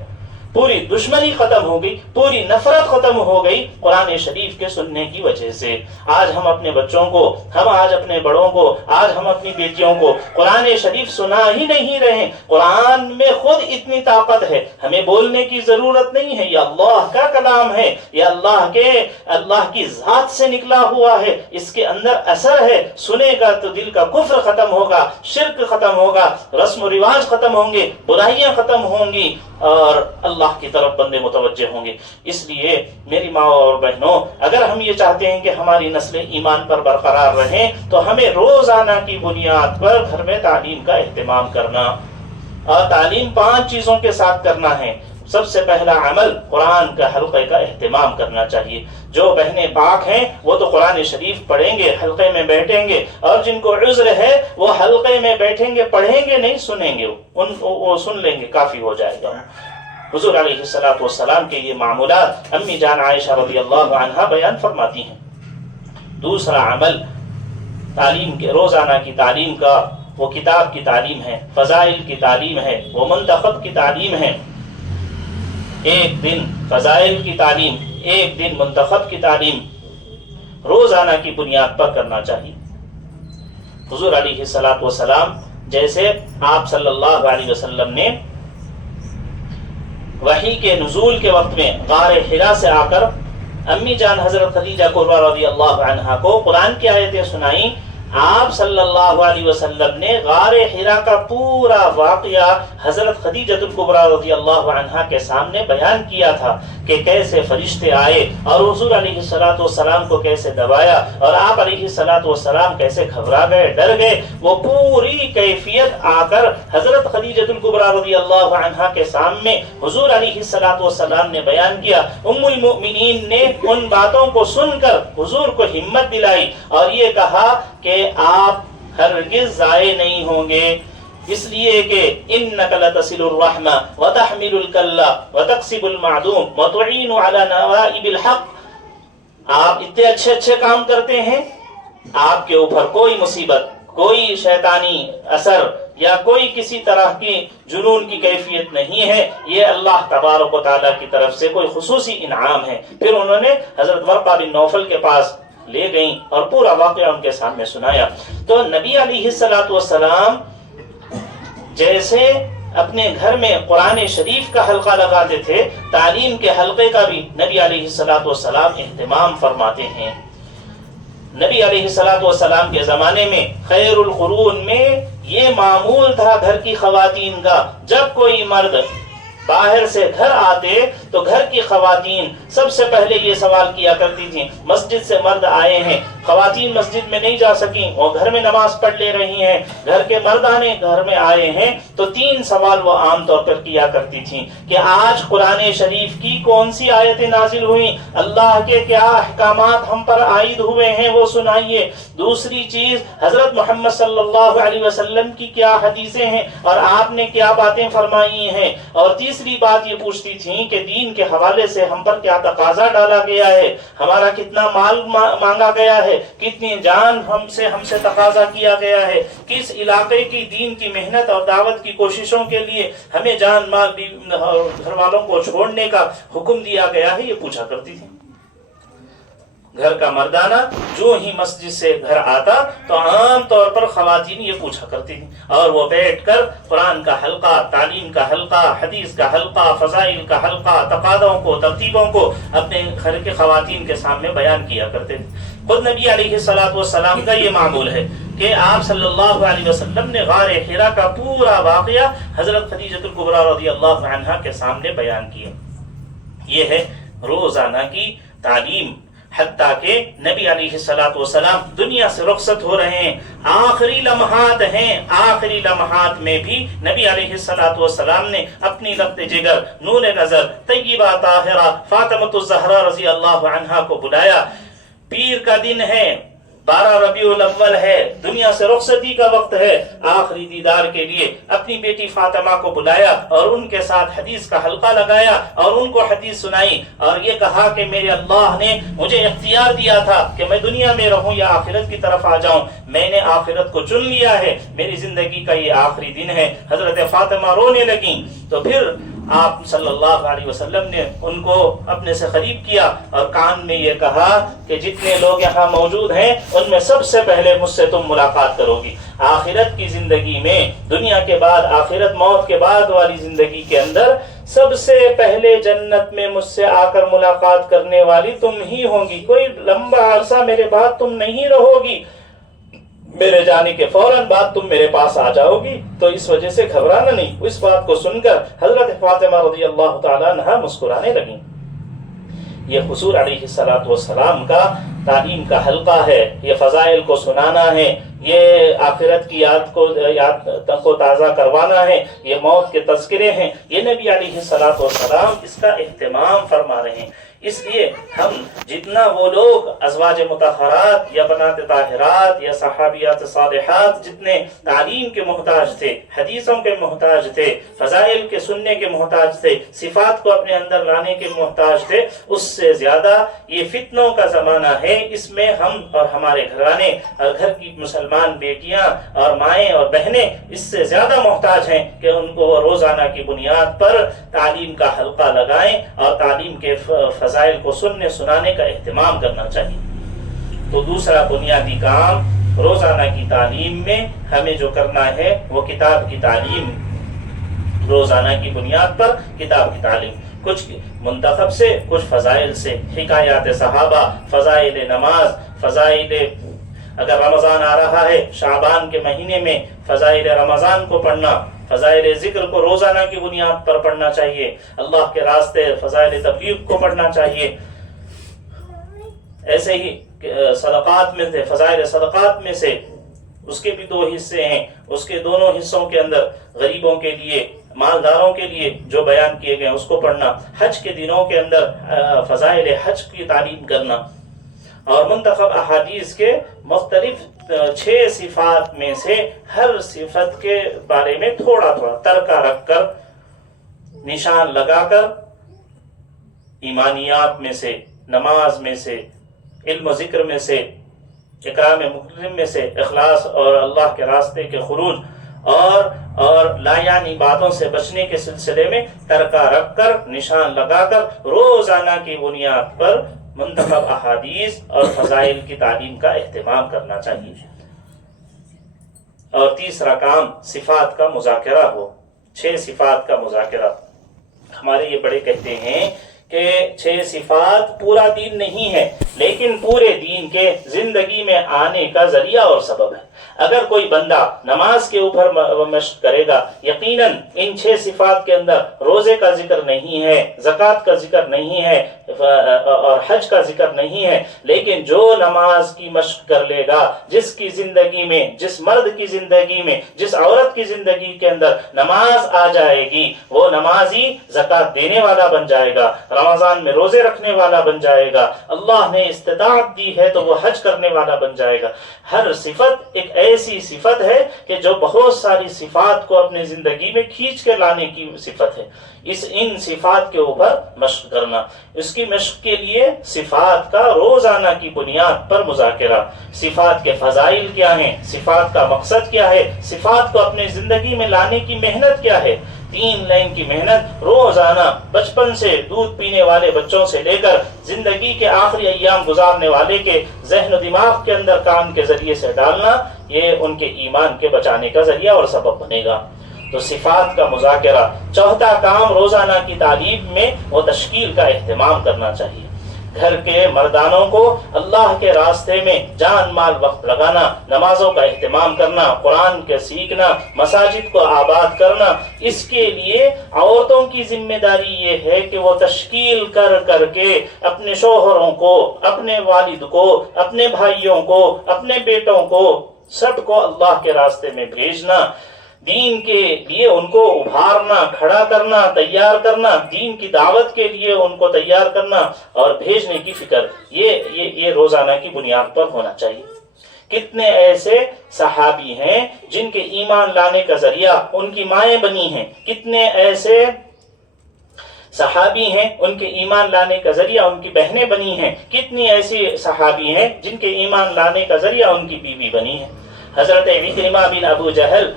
پوری دشمنی ختم ہو گئی، پوری نفرت ختم ہو گئی قرآن شریف کے سننے کی وجہ سے۔ آج ہم اپنے بچوں کو، ہم آج اپنے بڑوں کو، آج ہم اپنی بیٹیوں کو قرآن شریف سنا ہی نہیں رہے۔ قرآن میں خود اتنی طاقت ہے، ہمیں بولنے کی ضرورت نہیں ہے، یہ اللہ کا کلام ہے، یہ اللہ کی ذات سے نکلا ہوا ہے، اس کے اندر اثر ہے، سنے گا تو دل کا کفر ختم ہوگا، شرک ختم ہوگا، رسم و رواج ختم ہوں گے، برائیاں ختم ہوں گی اور اللہ کی طرف بندے متوجہ ہوں گے۔ اس لیے میری ماں اور بہنوں، اگر ہم یہ چاہتے ہیں کہ ہماری نسلیں ایمان پر برقرار رہیں تو ہمیں روزانہ کی بنیاد پر گھر میں تعلیم کا اہتمام کرنا، اور تعلیم 5 چیزوں کے ساتھ کرنا ہے۔ سب سے پہلا عمل قرآن کا حلقے کا اہتمام کرنا چاہیے۔ جو بہنیں پاک ہیں وہ تو قرآن شریف پڑھیں گے، حلقے میں بیٹھیں گے، اور جن کو عذر ہے وہ حلقے میں بیٹھیں گے، پڑھیں گے نہیں، سنیں گے، وہ سن لیں گے، کافی ہو جائے گا۔ حضور علیہ السلام کے یہ معمولات امی جان عائشہ رضی اللہ عنہا بیان فرماتی ہیں۔ دوسرا عمل تعلیم کے، روزانہ کی تعلیم کا، وہ کتاب کی تعلیم ہے، فضائل کی تعلیم ہے، وہ منتخب کی تعلیم ہے۔ ایک دن فضائل کی تعلیم، ایک دن منتخب کی تعلیم۔ روزانہ کی بنیاد پر کرنا چاہیے۔ حضور علیہ الصلوۃ والسلام جیسے آپ صلی اللہ علیہ وسلم نے وحی کے نزول کے وقت میں غار حرا سے آ کر امی جان حضرت خدیجہ کبریٰ رضی اللہ عنہا کو قرآن کی آیتیں سنائیں، آپ صلی اللہ علیہ وسلم نے غار حرا کا پورا واقعہ حضرت خدیجہ کبریٰ رضی اللہ عنہا کے سامنے بیان کیا تھا کہ کیسے فرشتے آئے اور حضور علیہ الصلوۃ والسلام کو کیسے دبایا اور آپ علیہ الصلوۃ والسلام کیسے گھبرا گئے، ڈر گئے۔ وہ پوری کیفیت آ کر حضرت خدیجہ کبریٰ رضی اللہ عنہا کے سامنے حضور علیہ الصلوۃ والسلام نے بیان کیا۔ ام المؤمنین نے ان باتوں کو سن کر حضور کو ہمت دلائی اور یہ کہا کہ آپ ہرگز ضائع نہیں ہوں گے، اس لیے کہ انک لتصل الرحم وتحمل الکل وتکسب المعدوم وتعین علی نوائب الحق۔ آپ اتنے اچھے اچھے کام کرتے ہیں، آپ کے اوپر کوئی مصیبت، کوئی شیطانی اثر یا کوئی کسی طرح کی جنون کی کیفیت نہیں ہے، یہ اللہ تبارک و تعالیٰ کی طرف سے کوئی خصوصی انعام ہے۔ پھر انہوں نے حضرت ورقہ بن نوفل کے پاس لے گئیں اور پورا واقعہ ان کے سامنے سنایا۔ تو نبی علیہ الصلوۃ والسلام جیسے اپنے گھر میں قرآن شریف کا حلقہ لگاتے تھے، تعلیم کے حلقے کا بھی نبی علیہ الصلوۃ والسلام اہتمام فرماتے ہیں۔ نبی علیہ الصلوۃ والسلام کے زمانے میں خیر القرون میں یہ معمول تھا گھر کی خواتین کا، جب کوئی مرد باہر سے گھر آتے تو گھر کی خواتین سب سے پہلے یہ سوال کیا کرتی تھیں، مسجد سے مرد آئے ہیں، خواتین مسجد میں نہیں جا سکیں، وہ گھر میں نماز پڑھ لے رہی ہیں، گھر کے مردانے گھر میں آئے ہیں، تو 3 سوال وہ عام طور پر کیا کرتی تھیں کہ آج قرآن شریف کی کون سی آیتیں نازل ہوئیں، اللہ کے کیا احکامات ہم پر عائد ہوئے ہیں وہ سنائیے۔ دوسری چیز، حضرت محمد صلی اللہ علیہ وسلم کی کیا حدیثیں ہیں اور آپ نے کیا باتیں فرمائی ہیں۔ اور تیسری بات یہ پوچھتی تھیں کہ دین کے حوالے سے ہم پر کیا تقاضا ڈالا گیا ہے، ہمارا کتنا مال مانگا گیا ہے، کتنی جان ہم سے تقاضا کیا گیا ہے، کس علاقے کی دین کی محنت اور دعوت کی کوششوں کے لیے ہمیں جان مال گھر والوں کو چھوڑنے کا حکم دیا گیا ہے، یہ پوچھا کرتی تھی۔ گھر کا مردانہ جو ہی مسجد سے گھر آتا تو عام طور پر خواتین یہ پوچھا کرتی تھیں اور وہ بیٹھ کر قرآن کا حلقہ، تعلیم کا حلقہ، حدیث کا حلقہ، فضائل کا حلقہ، تقاضوں کو، ترتیبوں کو اپنے گھر کے خواتین کے سامنے بیان کیا کرتے تھے۔ خود نبی علیہ الصلوۃ والسلام کا یہ معمول ہے کہ آپ صلی اللہ علیہ وسلم نے غار حرا کا پورا واقعہ حضرت خدیجہ کبریٰ رضی اللہ عنہا کے سامنے بیان کیا۔ یہ ہے روزانہ کی تعلیم، حتیٰ کہ نبی علیہ الصلوۃ والسلام دنیا سے رخصت ہو رہے ہیں، آخری لمحات ہیں، آخری لمحات میں بھی نبی علیہ الصلوۃ والسلام نے اپنی لبت جگر، نور نظر، طیبہ طاہرہ فاطمۃ الزہرا رضی اللہ عنہا کو بلایا۔ پیر کا دن ہے، 12 ربیع الاول ہے، دنیا سے رخصتی کا وقت ہے، آخری دیدار کے لیے اپنی بیٹی فاطمہ کو بلایا اور ان کے ساتھ حدیث کا حلقہ لگایا اور ان کو حدیث سنائی اور یہ کہا کہ میرے اللہ نے مجھے اختیار دیا تھا کہ میں دنیا میں رہوں یا آخرت کی طرف آ جاؤں، میں نے آخرت کو چن لیا ہے، میری زندگی کا یہ آخری دن ہے۔ حضرت فاطمہ رونے لگیں تو پھر آپ صلی اللہ علیہ وسلم نے ان کو اپنے سے قریب کیا اور کان میں یہ کہا کہ جتنے لوگ یہاں موجود ہیں ان میں سب سے پہلے مجھ سے تم ملاقات کرو گی۔ آخرت کی زندگی میں، دنیا کے بعد، آخرت موت کے بعد والی زندگی کے اندر سب سے پہلے جنت میں مجھ سے آ کر ملاقات کرنے والی تم ہی ہوں گی، کوئی لمبا عرصہ میرے بعد تم نہیں رہو گی، میرے جانے کے فوراً بعد تم میرے پاس آ جاؤ گی، تو اس وجہ سے گھبرانا نہیں۔ اس بات کو سن کر حضرت فاطمہ رضی اللہ تعالیٰ عنہا مسکرانے لگیں۔ یہ حضور علیہ الصلوۃ والسلام کا تعلیم کا حلقہ ہے، یہ فضائل کو سنانا ہے، یہ آخرت کی یاد کو تازہ کروانا ہے، یہ موت کے تذکرے ہیں، یہ نبی علیہ الصلوۃ والسلام اس کا اہتمام فرما رہے ہیں۔ اس لیے ہم جتنا وہ لوگ ازواج مطہرات یا بنات طاہرات یا صحابیات صالحات جتنے تعلیم کے محتاج تھے، حدیثوں کے محتاج تھے، فضائل کے سننے کے محتاج تھے، صفات کو اپنے اندر لانے کے محتاج تھے، اس سے زیادہ یہ فتنوں کا زمانہ ہے، اس میں ہم اور ہمارے گھرانے اور گھر کی مسلمان بیٹیاں اور مائیں اور بہنیں اس سے زیادہ محتاج ہیں کہ ان کو روزانہ کی بنیاد پر تعلیم کا حلقہ لگائیں اور تعلیم کے فضائل کو سننے سنانے کا اہتمام کرنا چاہیے۔ تو دوسرا بنیادی کام روزانہ کی تعلیم میں ہمیں جو کرنا ہے وہ کتاب کی تعلیم، روزانہ کی بنیاد پر کتاب کی تعلیم، کچھ منتخب سے، کچھ فضائل سے، حکایات صحابہ، فضائل نماز، فضائل، اگر رمضان آ رہا ہے شعبان کے مہینے میں فضائل رمضان کو پڑھنا، فضائل ذکر کو روزانہ کی بنیاد پر پڑھنا چاہیے، اللہ کے راستے فضائل تبلیغ کو پڑھنا چاہیے، ایسے ہی صدقات میں سے، فضائل صدقات میں سے اس کے بھی 2 حصے ہیں، اس کے دونوں حصوں کے اندر غریبوں کے لیے، مالداروں کے لیے جو بیان کیے گئے اس کو پڑھنا، حج کے دنوں کے اندر فضائل حج کی تعلیم کرنا، اور منتخب احادیث کے مختلف 6 صفات میں سے ہر صفت کے بارے میں تھوڑا تھوڑا ترکہ رکھ کر، نشان لگا کر، ایمانیات میں سے، نماز میں سے، علم و ذکر میں سے، اکرام مکرم میں سے، اخلاص اور اللہ کے راستے کے خروج اور لا یعنی باتوں سے بچنے کے سلسلے میں ترکہ رکھ کر، نشان لگا کر روزانہ کی بنیاد پر منتخب احادیث اور فضائل کی تعلیم کا اہتمام کرنا چاہیے۔ اور تیسرا کام صفات کا مذاکرہ ہو، 6 صفات کا مذاکرہ۔ ہمارے یہ بڑے کہتے ہیں کہ 6 صفات پورا دین نہیں ہے، لیکن پورے دین کے زندگی میں آنے کا ذریعہ اور سبب ہے۔ اگر کوئی بندہ نماز کے اوپر مشق کرے گا، یقیناً ان 6 صفات کے اندر روزے کا ذکر نہیں ہے، زکوٰۃ کا ذکر نہیں ہے، اور حج کا ذکر نہیں ہے، لیکن جو نماز کی مشق کر لے گا، جس کی زندگی میں، جس مرد کی زندگی میں، جس عورت کی زندگی کے اندر نماز آ جائے گی، وہ نمازی زکوٰۃ دینے والا بن جائے گا، رمضان میں روزے رکھنے والا بن جائے گا، اللہ نے استطاعت دی ہے تو وہ حج کرنے والا بن جائے گا۔ ہر صفت ایک ایسی صفت ہے کہ جو بہت ساری صفات کو اپنے زندگی میں کھینچ کے لانے کی صفت ہے۔ ان صفات کے اوپر مشق کرنا، اس کی مشق کے لیے صفات کا روزانہ کی بنیاد پر مذاکرہ، صفات کے فضائل کیا ہیں، صفات کا مقصد کیا ہے، صفات کو اپنے زندگی میں لانے کی محنت کیا ہے۔ 3 لائن کی محنت روزانہ، بچپن سے دودھ پینے والے بچوں سے لے کر زندگی کے آخری ایام گزارنے والے کے ذہن و دماغ کے اندر کام کے ذریعے سے ڈالنا، یہ ان کے ایمان کے بچانے کا ذریعہ اور سبب بنے گا۔ تو صفات کا مذاکرہ۔ چوتھا کام روزانہ کی تعلیم میں وہ تشکیل کا اہتمام کرنا چاہیے۔ گھر کے مردانوں کو اللہ کے راستے میں جان مال وقت لگانا، نمازوں کا اہتمام کرنا، قرآن کے سیکھنا، مساجد کو آباد کرنا۔ اس کے لیے عورتوں کی ذمہ داری یہ ہے کہ وہ تشکیل کر کر کے اپنے شوہروں کو، اپنے والد کو، اپنے بھائیوں کو، اپنے بیٹوں کو، سب کو اللہ کے راستے میں بھیجنا، دین کے لیے ان کو ابھارنا، کھڑا کرنا، تیار کرنا، دین کی دعوت کے لیے ان کو تیار کرنا اور بھیجنے کی فکر، یہ روزانہ کی بنیاد پر ہونا چاہیے۔ کتنے ایسے صحابی ہیں جن کے ایمان لانے کا ذریعہ ان کی مائیں بنی ہیں، کتنے ایسے صحابی ہیں ان کے ایمان لانے کا ذریعہ ان کی بہنیں بنی ہیں، کتنی ایسی صحابی ہیں جن کے ایمان لانے کا ذریعہ ان کی بیوی بنی ہے۔ حضرت عکرمہ بن ابو جہل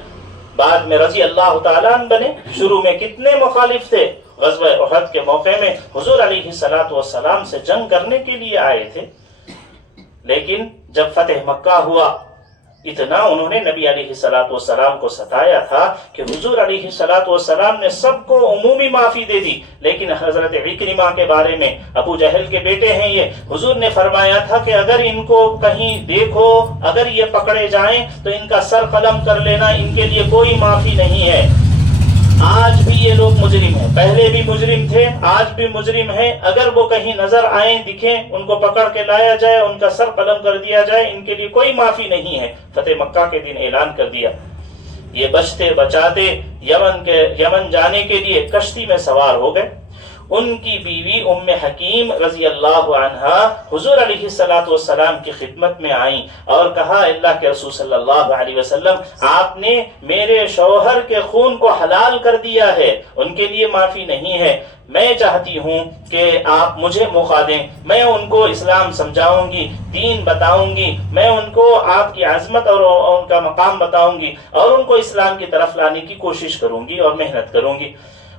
بعد میں رضی اللہ تعالیٰ عنہ بنے، شروع میں کتنے مخالف تھے، غزوہ احد کے موقع میں حضور علیہ السلام سے جنگ کرنے کے لیے آئے تھے، لیکن جب فتح مکہ ہوا اتنا انہوں نے نبی علیہ السلام کو ستایا تھا کہ حضور علیہ السلام نے سب کو عمومی معافی دے دی، لیکن حضرت عکرمہ کے بارے میں، ابو جہل کے بیٹے ہیں یہ، حضور نے فرمایا تھا کہ اگر ان کو کہیں دیکھو، اگر یہ پکڑے جائیں تو ان کا سر قلم کر لینا، ان کے لیے کوئی معافی نہیں ہے۔ آج بھی یہ لوگ مجرم ہیں، پہلے بھی مجرم تھے، آج بھی مجرم ہیں، اگر وہ کہیں نظر آئیں، دکھیں، ان کو پکڑ کے لایا جائے، ان کا سر قلم کر دیا جائے، ان کے لیے کوئی معافی نہیں ہے۔ فتح مکہ کے دن اعلان کر دیا۔ یہ بچتے بچاتے یمن جانے کے لیے کشتی میں سوار ہو گئے۔ ان کی بیوی ام حکیم رضی اللہ عنہا حضور علیہ السلام کی خدمت میں آئیں اور کہا، اللہ کے رسول صلی اللہ علیہ وسلم، آپ نے میرے شوہر کے خون کو حلال کر دیا ہے، ان کے لیے معافی نہیں ہے، میں چاہتی ہوں کہ آپ مجھے موقع دیں، میں ان کو اسلام سمجھاؤں گی، دین بتاؤں گی، میں ان کو آپ کی عظمت اور ان کا مقام بتاؤں گی اور ان کو اسلام کی طرف لانے کی کوشش کروں گی اور محنت کروں گی۔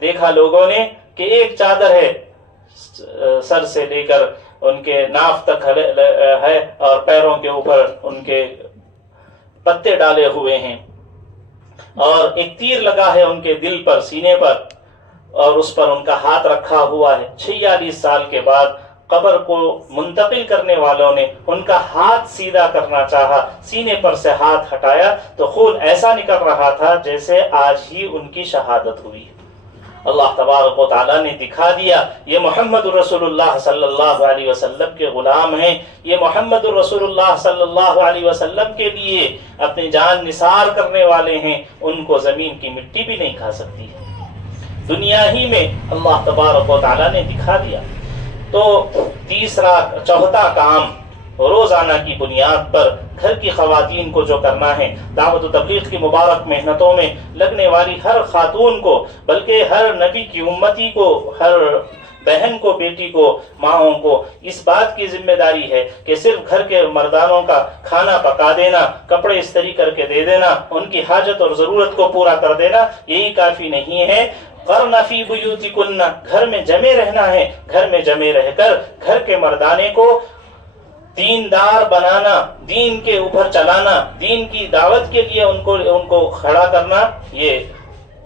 دیکھا لوگوں نے کہ ایک چادر ہے سر سے لے کر ان کے ناف تک ہے اور پیروں کے اوپر ان کے پتے ڈالے ہوئے ہیں، اور ایک تیر لگا ہے ان کے دل پر، سینے پر، اور اس پر ان کا ہاتھ رکھا ہوا ہے۔ 46 سال کے بعد قبر کو منتقل کرنے والوں نے ان کا ہاتھ سیدھا کرنا چاہا، سینے پر سے ہاتھ ہٹایا تو خون ایسا نکل رہا تھا جیسے آج ہی ان کی شہادت ہوئی۔ اللہ تبارک و تعالیٰ نے دکھا دیا یہ محمد رسول اللہ صلی اللہ علیہ وسلم کے غلام ہیں، یہ محمد رسول اللہ صلی اللہ علیہ وسلم کے لیے اپنی جان نثار کرنے والے ہیں، ان کو زمین کی مٹی بھی نہیں کھا سکتی ہے۔ دنیا ہی میں اللہ تبارک و تعالیٰ نے دکھا دیا۔ تو چوتھا کام روزانہ کی بنیاد پر گھر کی خواتین کو جو کرنا ہے، دعوت و تبلیغ کی مبارک محنتوں میں لگنے والی ہر خاتون کو، بلکہ ہر نبی کی امتی کو، ہر بہن کو، بیٹی کو، ماؤں کو اس بات کی ذمہ داری ہے کہ صرف گھر کے مردانوں کا کھانا پکا دینا، کپڑے استری کر کے دے دینا، ان کی حاجت اور ضرورت کو پورا کر دینا یہی کافی نہیں ہے۔ قرن فی بیوتکن، گھر میں جمے رہنا ہے، گھر میں جمے رہ کر گھر کے مردانے کو دیندار بنانا، دین کے اوپر چلانا، دین کی دعوت کے لیے ان کو کھڑا کرنا، یہ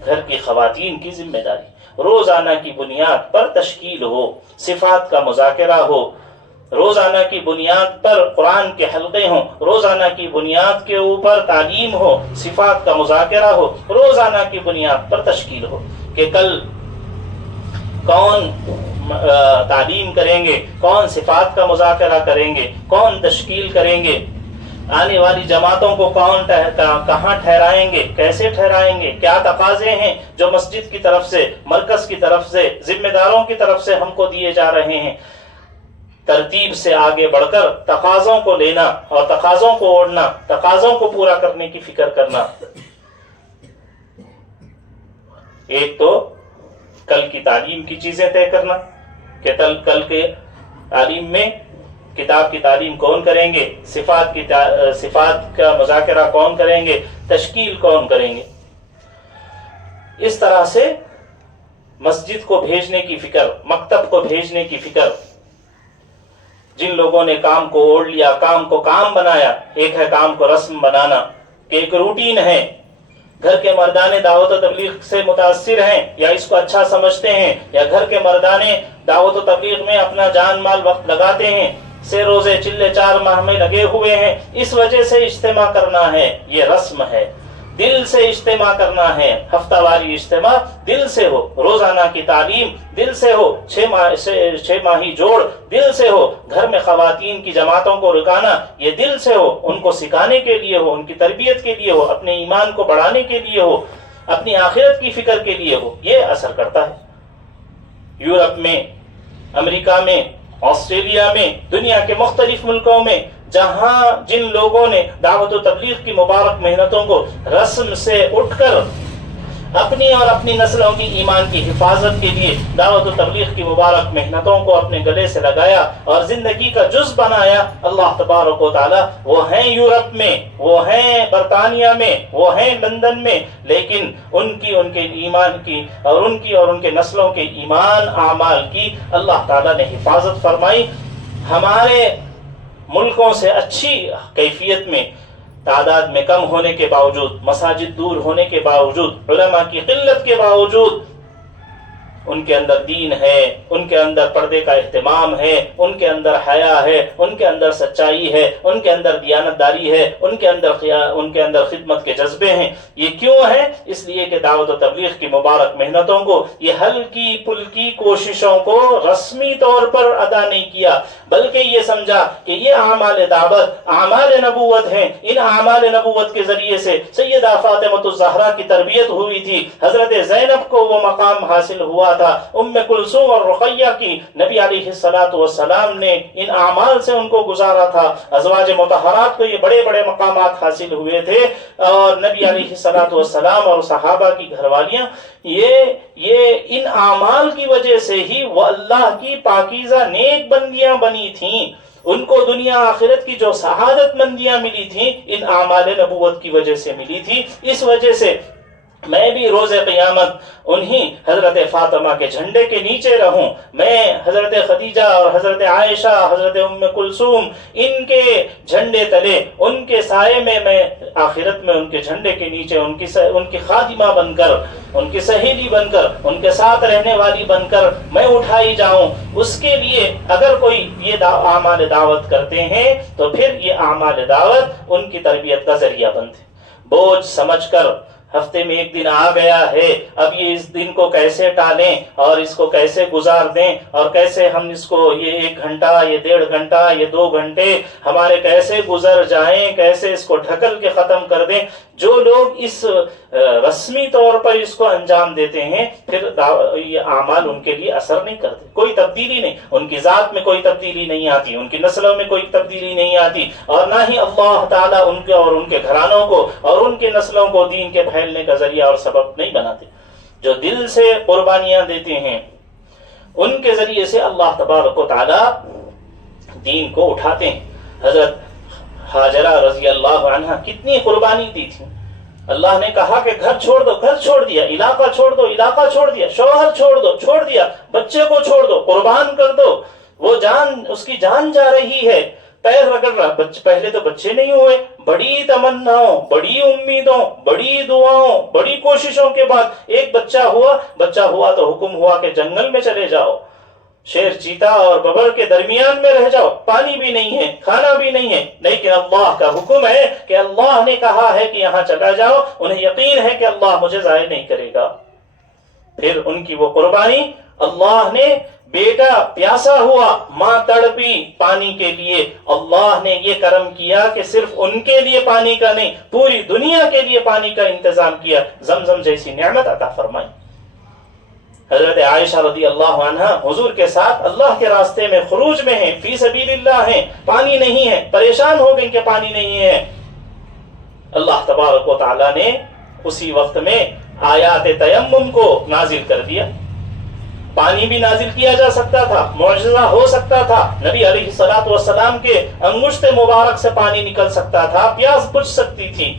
گھر کی خواتین کی ذمہ داری۔ روزانہ کی بنیاد پر تشکیل ہو، صفات کا مذاکرہ ہو، روزانہ کی بنیاد پر قرآن کے حلقے ہوں، روزانہ کی بنیاد کے اوپر تعلیم ہو، صفات کا مذاکرہ ہو، روزانہ کی بنیاد پر تشکیل ہو کہ کل کون تعلیم کریں گے، کون صفات کا مذاکرہ کریں گے، کون تشکیل کریں گے، آنے والی جماعتوں کو کہاں ٹھہرائیں گے، کیسے ٹھہرائیں گے، کیا تقاضے ہیں جو مسجد کی طرف سے، مرکز کی طرف سے، ذمہ داروں کی طرف سے ہم کو دیے جا رہے ہیں۔ ترتیب سے آگے بڑھ کر تقاضوں کو لینا اور تقاضوں کو اوڑھنا، تقاضوں کو پورا کرنے کی فکر کرنا۔ ایک تو کل کی تعلیم کی چیزیں طے کرنا کہ کل کے تعلیم میں کتاب کی تعلیم کون کریں گے، صفات کا مذاکرہ کون کریں گے، تشکیل کون کریں گے۔ اس طرح سے مسجد کو بھیجنے کی فکر، مکتب کو بھیجنے کی فکر۔ جن لوگوں نے کام کو اوڑھ لیا، کام کو کام بنایا، ایک ہے کام کو رسم بنانا کہ ایک روٹین ہے۔ گھر کے مردانے دعوت و تبلیغ سے متاثر ہیں یا اس کو اچھا سمجھتے ہیں، یا گھر کے مردانے دعوت و تبلیغ میں اپنا جان مال وقت لگاتے ہیں، سے روزے چلے 4 ماہ میں لگے ہوئے ہیں، اس وجہ سے اجتماع کرنا ہے، یہ رسم ہے۔ دل سے اجتماع کرنا ہے، ہفتہ واری اجتماع دل سے ہو، روزانہ کی تعلیم دل سے ہو، 6 ماہی جوڑ دل سے ہو، گھر میں خواتین کی جماعتوں کو رکانا یہ دل سے ہو، ان کو سکھانے کے لیے ہو، ان کی تربیت کے لیے ہو، اپنے ایمان کو بڑھانے کے لیے ہو، اپنی آخرت کی فکر کے لیے ہو، یہ اثر کرتا ہے۔ یورپ میں، امریکہ میں، آسٹریلیا میں، دنیا کے مختلف ملکوں میں جہاں جن لوگوں نے دعوت و تبلیغ کی مبارک محنتوں کو رسم سے اٹھ کر اپنی اور اپنی نسلوں کی ایمان کی حفاظت کے لیے دعوت و تبلیغ کی مبارک محنتوں کو اپنے گلے سے لگایا اور زندگی کا جز بنایا، اللہ تبارک و تعالی وہ ہیں یورپ میں، وہ ہیں برطانیہ میں، وہ ہیں لندن میں، لیکن ان کے ایمان کی اور ان کے نسلوں کے ایمان اعمال کی اللہ تعالی نے حفاظت فرمائی۔ ہمارے ملکوں سے اچھی کیفیت میں، تعداد میں کم ہونے کے باوجود، مساجد دور ہونے کے باوجود، علماء کی قلت کے باوجود، ان کے اندر دین ہے، ان کے اندر پردے کا اہتمام ہے، ان کے اندر حیا ہے، ان کے اندر سچائی ہے، ان کے اندر دیانتداری ہے، ان کے اندر خدمت کے جذبے ہیں۔ یہ کیوں ہے؟ اس لیے کہ دعوت و تبلیغ کی مبارک محنتوں کو، یہ ہلکی پھلکی کوششوں کو رسمی طور پر ادا نہیں کیا، بلکہ یہ سمجھا کہ یہ اعمال دعوت اعمال نبوت ہیں۔ ان اعمال نبوت کے ذریعے سے سیدہ فاطمہ الزہرا کی تربیت ہوئی تھی، حضرت زینب کو وہ مقام حاصل ہوا تھا، ام کلثوم اور رقیہ کی نبی علیہ السلام نے ان اعمال سے ان کو گزارا تھا، ازواج مطہرات کو یہ بڑے بڑے مقامات حاصل ہوئے تھے، اور نبی علیہ السلام اور صحابہ کی گھر والیاں یہ ان اعمال کی وجہ سے ہی وہ اللہ کی پاکیزہ نیک بندیاں بنی تھیں۔ ان کو دنیا آخرت کی جو سعادت مندیاں ملی تھیں ان اعمال نبوت کی وجہ سے ملی تھی۔ اس وجہ سے میں بھی روز قیامت انہی حضرت فاطمہ کے جھنڈے کے نیچے رہوں، میں حضرت خدیجہ اور حضرت عائشہ، حضرت ام کلثوم، ان کے جھنڈے تلے، ان کے سائے میں آخرت میں ان کے جھنڈے کے نیچے ان کی خادمہ بن کر، ان کی سہیلی بن کر، ان کے ساتھ رہنے والی بن کر میں اٹھائی جاؤں۔ اس کے لیے اگر کوئی یہ اعمال دعوت کرتے ہیں تو پھر یہ اعمال دعوت ان کی تربیت کا ذریعہ بنتے، بوجھ سمجھ کر ہفتے میں ایک دن آ گیا ہے، اب یہ اس دن کو کیسے ٹالیں اور اس کو کیسے گزار دیں، اور کیسے ہم اس کو یہ 1 گھنٹہ، یہ 1.5 گھنٹہ، یہ 2 گھنٹے ہمارے کیسے گزر جائیں، کیسے اس کو ڈھکل کے ختم کر دیں۔ جو لوگ اس رسمی طور پر اس کو انجام دیتے ہیں، پھر یہ اعمال ان کے لیے اثر نہیں کرتے، کوئی تبدیلی نہیں، ان کی ذات میں کوئی تبدیلی نہیں آتی، ان کی نسلوں میں کوئی تبدیلی نہیں آتی، اور نہ ہی اللہ تعالیٰ ان کے اور ان کے گھرانوں کو اور ان کے نسلوں کو دین کے پھیلنے کا ذریعہ اور سبب نہیں بناتے۔ جو دل سے قربانیاں دیتے ہیں ان کے ذریعے سے اللہ تبارک و تعالیٰ دین کو اٹھاتے ہیں۔ حضرت ہاجرہ رضی اللہ عنہ کتنی قربانی دی تھی، اللہ نے کہا کہ گھر چھوڑ دو، گھر چھوڑ دیا، علاقہ چھوڑ دو، علاقہ چھوڑ دیا، شوہر چھوڑ دو، چھوڑ دیا، بچے کو چھوڑ دو، قربان کر دو، وہ اس کی جان جا رہی ہے، پیر رگڑ رہا، پہلے تو بچے نہیں ہوئے، بڑی تمناؤں، بڑی امیدوں، بڑی دعاؤں، بڑی کوششوں کے بعد ایک بچہ ہوا تو حکم ہوا کہ جنگل میں چلے جاؤ، شیر چیتا اور ببر کے درمیان میں رہ جاؤ، پانی بھی نہیں ہے، کھانا بھی نہیں ہے، لیکن اللہ کا حکم ہے کہ اللہ نے کہا ہے کہ یہاں چلا جاؤ، انہیں یقین ہے کہ اللہ مجھے ضائع نہیں کرے گا۔ پھر ان کی وہ قربانی، اللہ نے بیٹا پیاسا ہوا، ماں تڑپی پانی کے لیے، اللہ نے یہ کرم کیا کہ صرف ان کے لیے پانی کا نہیں، پوری دنیا کے لیے پانی کا انتظام کیا، زمزم جیسی نعمت عطا فرمائی۔ حضرت عائشہ رضی اللہ عنہ حضور کے ساتھ اللہ کے راستے میں خروج میں ہیں، فی سبیل اللہ ہیں، پانی نہیں ہے، پریشان ہو گئے کہ پانی نہیں ہے۔ اللہ تبارک و تعالیٰ نے اسی وقت میں آیات تیمم کو نازل کر دیا، پانی بھی نازل کیا جا سکتا تھا، معجزہ ہو سکتا تھا، نبی علیہ الصلوۃ والسلام کے انگشت مبارک سے پانی نکل سکتا تھا، پیاس بجھ سکتی تھی،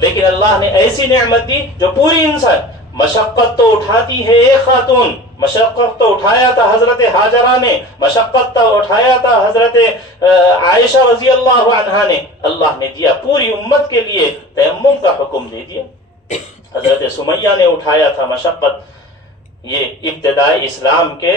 لیکن اللہ نے ایسی نعمت دی جو پوری انسان، مشقت تو اٹھاتی ہے ایک خاتون، مشقت تو اٹھایا تھا حضرت ہاجرہ نے، مشقت تو اٹھایا تھا حضرت عائشہ رضی اللہ عنہا نے، اللہ نے دیا پوری امت کے لیے، تیمم کا حکم دے دیا۔ حضرت سمیہ نے اٹھایا تھا مشقت۔ یہ ابتدائی اسلام کے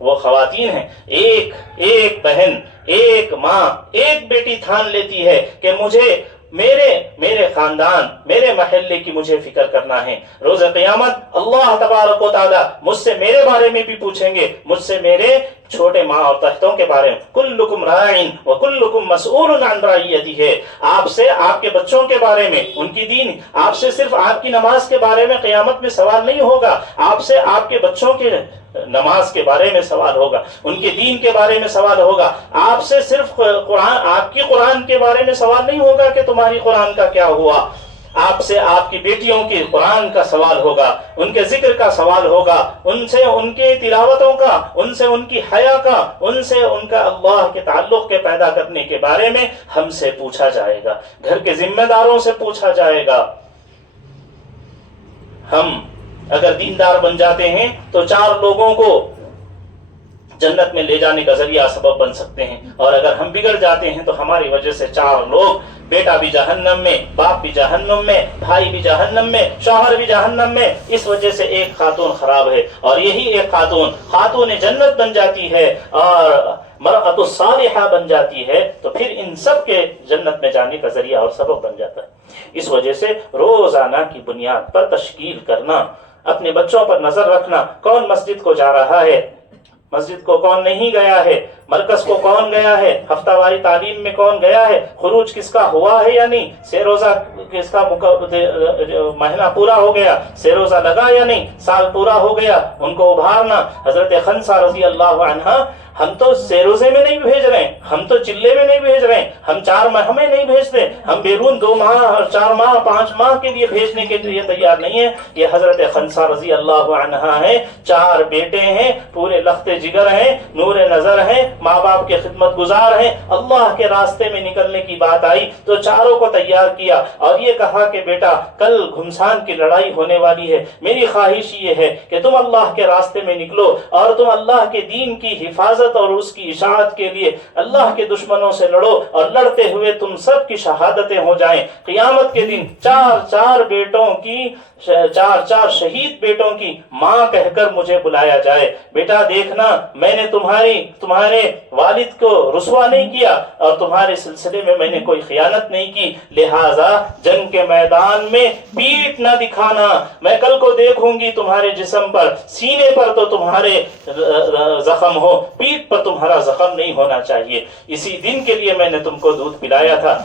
وہ خواتین ہیں، ایک بہن، ایک ماں، ایک بیٹی تھان لیتی ہے کہ مجھے میرے خاندان، میرے محلے کی مجھے فکر کرنا ہے۔ روز قیامت اللہ تبارک و تعالیٰ مجھ سے میرے بارے میں بھی پوچھیں گے، مجھ سے میرے چھوٹے ماں اور تحتوں کے بارے میں، کلکم راعٍ وکلکم مسئول عن رعیتہ، آپ سے آپ کے بچوں کے بارے میں، ان کی دین، آپ سے صرف آپ کی نماز کے بارے میں قیامت میں سوال نہیں ہوگا، آپ سے آپ کے بچوں کے نماز کے بارے میں سوال ہوگا، ان کے دین کے بارے میں سوال ہوگا، آپ سے صرف آپ کی قرآن کے بارے میں سوال نہیں ہوگا کہ تمہاری قرآن کا کیا ہوا، آپ سے آپ کی بیٹیوں کی قرآن کا سوال ہوگا، ان کے ذکر کا سوال ہوگا، ان سے ان کی تلاوتوں کا، ان سے ان کی حیا کا، ان سے ان کا اللہ کے تعلق کے پیدا کرنے کے بارے میں ہم سے پوچھا جائے گا، گھر کے ذمہ داروں سے پوچھا جائے گا۔ ہم اگر دیندار بن جاتے ہیں تو 4 لوگوں کو جنت میں لے جانے کا ذریعہ سبب بن سکتے ہیں، اور اگر ہم بگڑ جاتے ہیں تو ہماری وجہ سے 4 لوگ، بیٹا بھی جہنم میں، باپ بھی جہنم میں، بھائی بھی جہنم میں، شوہر بھی جہنم میں، اس وجہ سے ایک خاتون خراب ہے، اور یہی ایک خاتون جنت بن جاتی ہے اور مرأۃ الصالحہ بن جاتی ہے، تو پھر ان سب کے جنت میں جانے کا ذریعہ اور سبب بن جاتا ہے۔ اس وجہ سے روزانہ کی بنیاد پر تشکیل کرنا، اپنے بچوں پر نظر رکھنا، کون مسجد کو جا رہا ہے، مسجد کو کون نہیں گیا ہے، مرکز کو کون گیا ہے، ہفتہ واری تعلیم میں کون گیا ہے، خروج کس کا ہوا ہے یا نہیں، سے روزہ کس کا مہینہ پورا ہو گیا، سے روزہ لگا یا نہیں، سال پورا ہو گیا، ان کو ابھارنا۔ حضرت خنسہ رضی اللہ عنہ ہم تو سیروزے میں نہیں بھیج رہے ہیں، ہم تو چلے میں نہیں بھیج رہے ہیں، ہم 4 ماہ میں نہیں بھیجتے، ہم بیرون 2 ماہ اور 4 ماہ 5 ماہ کے لیے بھیجنے کے لیے تیار نہیں ہے۔ یہ حضرت خنسا رضی اللہ عنہا ہے، 4 بیٹے ہیں، پورے لخت جگر ہیں، نور نظر ہیں، ماں باپ کے خدمت گزار ہیں، اللہ کے راستے میں نکلنے کی بات آئی تو چاروں کو تیار کیا اور یہ کہا کہ بیٹا کل گھمسان کی لڑائی ہونے والی ہے، میری خواہش یہ ہے کہ تم اللہ کے راستے میں نکلو اور تم اللہ کے دین کی حفاظت اور اس کی اشاعت کے لیے اللہ کے دشمنوں سے لڑو، اور لڑتے ہوئے تم سب کی شہادتیں ہو جائیں، قیامت کے دن 4 بیٹوں کی 4 شہید بیٹوں کی ماں کہہ کر مجھے بلایا جائے۔ بیٹا دیکھنا میں نے تمہارے والد کو رسوا نہیں کیا اور تمہارے سلسلے میں نے کوئی خیانت نہیں کی، لہٰذا جنگ کے میدان میں پیٹھ نہ دکھانا، میں کل کو دیکھوں گی تمہارے جسم پر، سینے پر تو تمہارے زخم ہو، پیٹھ پر تمہارا زخم نہیں ہونا چاہیے۔ اسی دن کے لیے میں نے تم کو دودھ پلایا تھا۔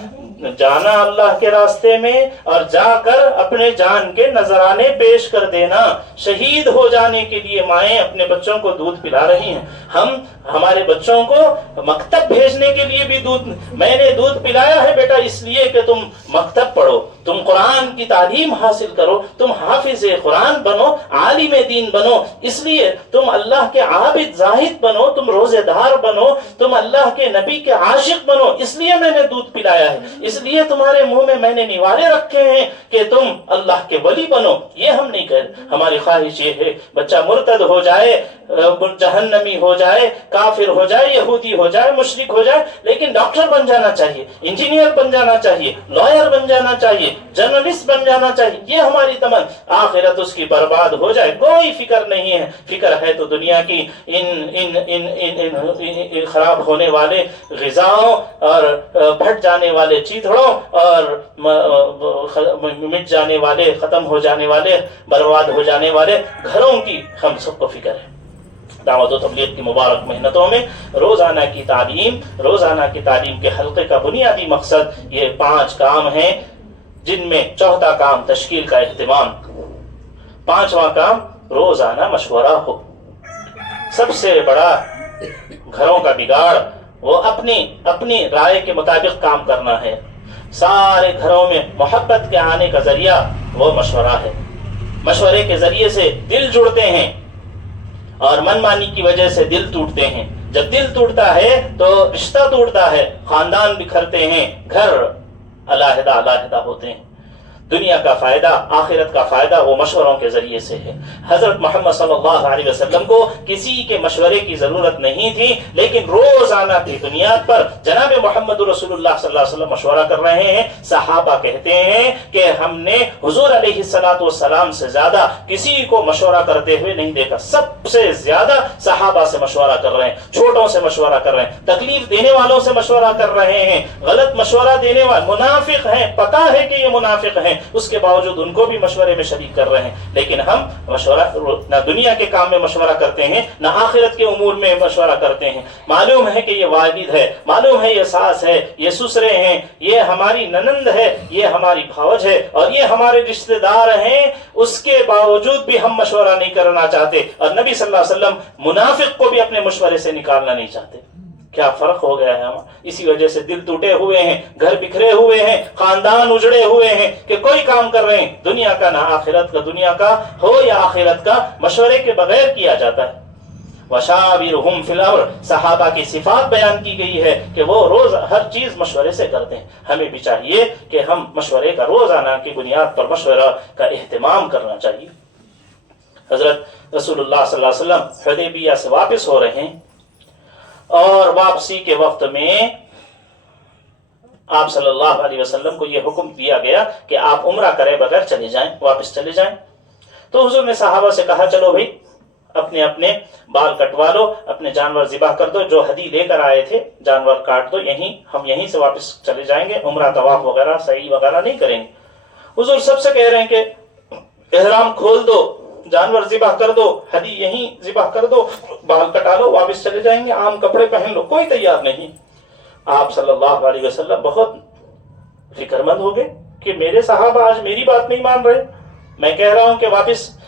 جانا اللہ کے راستے میں اور جا کر اپنے جان کے نذرانے پیش کر دینا۔ شہید ہو جانے کے لیے مائیں اپنے بچوں کو دودھ پلا رہی ہیں، ہم ہمارے بچوں کو مکتب بھیجنے کے لیے بھی میں نے دودھ پلایا ہے بیٹا اس لیے کہ تم مکتب پڑھو، تم قرآن کی تعلیم حاصل کرو، تم حافظ قرآن بنو، عالم دین بنو، اس لیے تم اللہ کے عابد زاہد بنو، تم روزے دار بنو، تم اللہ کے نبی کے عاشق بنو، اس لیے میں نے دودھ پلایا ہے، اس لیے تمہارے منہ میں نے نوالے رکھے ہیں کہ تم اللہ کے ولی بنو۔ یہ ہم نہیں کہتے، ہماری خواہش یہ ہے بچہ مرتد ہو جائے، جہنمی ہو جائے، کافر ہو جائے، یہودی ہو جائے، مشرک ہو جائے، لیکن ڈاکٹر بن جانا چاہیے، انجینئر بن جانا چاہیے، لائر بن جانا چاہیے، جرنلسٹ بن جانا چاہیے، یہ ہماری تمنا۔ آخرت اس کی برباد ہو جائے کوئی فکر نہیں ہے، فکر ہے تو دنیا کی ان خراب ہونے والے غذاؤں اور پھٹ جانے والے چیتڑوں اور مٹ جانے والے، ختم ہو جانے والے، برباد ہو جانے والے گھروں کی ہم سب کو فکر ہے۔ دعوت و تبلیغ کی مبارک محنتوں میں روزانہ کی تعلیم کے حلقے کا بنیادی مقصد یہ 5 کام ہیں، جن میں چوتھا کام تشکیل کا اہتمام، 5واں کام روزانہ مشورہ ہو۔ سب سے بڑا گھروں کا بگاڑ وہ اپنی رائے کے مطابق کام کرنا ہے۔ سارے گھروں میں محبت کے آنے کا ذریعہ وہ مشورہ ہے، مشورے کے ذریعے سے دل جڑتے ہیں اور من مانی کی وجہ سے دل ٹوٹتے ہیں۔ جب دل ٹوٹتا ہے تو رشتہ ٹوٹتا ہے، خاندان بکھرتے ہیں، گھر علیحدہ ہوتے ہیں۔ دنیا کا فائدہ، آخرت کا فائدہ وہ مشوروں کے ذریعے سے ہے۔ حضرت محمد صلی اللہ علیہ وسلم کو کسی کے مشورے کی ضرورت نہیں تھی، لیکن روزانہ کی بنیاد پر جناب محمد رسول اللہ صلی اللہ علیہ وسلم مشورہ کر رہے ہیں۔ صحابہ کہتے ہیں کہ ہم نے حضور علیہ السلام سے زیادہ کسی کو مشورہ کرتے ہوئے نہیں دیکھا، سب سے زیادہ صحابہ سے مشورہ کر رہے ہیں، چھوٹوں سے مشورہ کر رہے ہیں، تکلیف دینے والوں سے مشورہ کر رہے ہیں، غلط مشورہ دینے والے منافق ہیں، پتہ ہے کہ یہ منافق ہیں، اس کے باوجود ان کو بھی مشورے میں شریک کر رہے ہیں۔ لیکن ہم مشورہ نہ دنیا کے کام میں مشورہ کرتے ہیں، نہ آخرت کے امور میں مشورہ کرتے ہیں۔ معلوم ہے کہ یہ والد ہے، معلوم ہے یہ ساس ہے، یہ سسرے ہیں، یہ ہماری ننند ہے، یہ ہماری بھاوج ہے اور یہ ہمارے رشتہ دار ہیں، اس کے باوجود بھی ہم مشورہ نہیں کرنا چاہتے، اور نبی صلی اللہ علیہ وسلم منافق کو بھی اپنے مشورے سے نکالنا نہیں چاہتے۔ کیا فرق ہو گیا ہے ہمارا؟ اسی وجہ سے دل ٹوٹے ہوئے ہیں، گھر بکھرے ہوئے ہیں، خاندان اجڑے ہوئے ہیں کہ کوئی کام کر رہے ہیں دنیا کا نہ آخرت کا، دنیا کا ہو یا آخرت کا، مشورے کے بغیر کیا جاتا ہے۔ وَشَاوِرْهُمْ فِي الْأَمْرِ، صحابہ کی صفات بیان کی گئی ہے کہ وہ روز ہر چیز مشورے سے کرتے ہیں۔ ہمیں بھی چاہیے کہ ہم مشورے کا روزانہ کی بنیاد پر مشورہ کا اہتمام کرنا چاہیے۔ حضرت رسول اللہ صلی اللہ علیہ وسلم حدیبیہ سے واپس ہو رہے ہیں اور واپسی کے وقت میں آپ صلی اللہ علیہ وسلم کو یہ حکم دیا گیا کہ آپ عمرہ کرے بغیر چلے جائیں، واپس چلے جائیں۔ تو حضور نے صحابہ سے کہا چلو بھائی اپنے بال کٹوا لو، اپنے جانور ذبح کر دو، جو ہدی لے کر آئے تھے جانور کاٹ دو، ہم یہیں سے واپس چلے جائیں گے، عمرہ طواف وغیرہ سعی وغیرہ نہیں کریں گے۔ حضور سب سے کہہ رہے ہیں کہ احرام کھول دو، جانور ذبح کر دو، ہدی یہیں ذبح کر دو، بال کٹا لو، واپس چلے جائیں گے، عام کپڑے پہن لو، کوئی تیار نہیں۔ آپ صلی اللہ علیہ وسلم بہت فکر مند ہو گئے کہ میرے صحابہ آج میری بات نہیں مان رہے، میں کہہ رہا ہوں کہ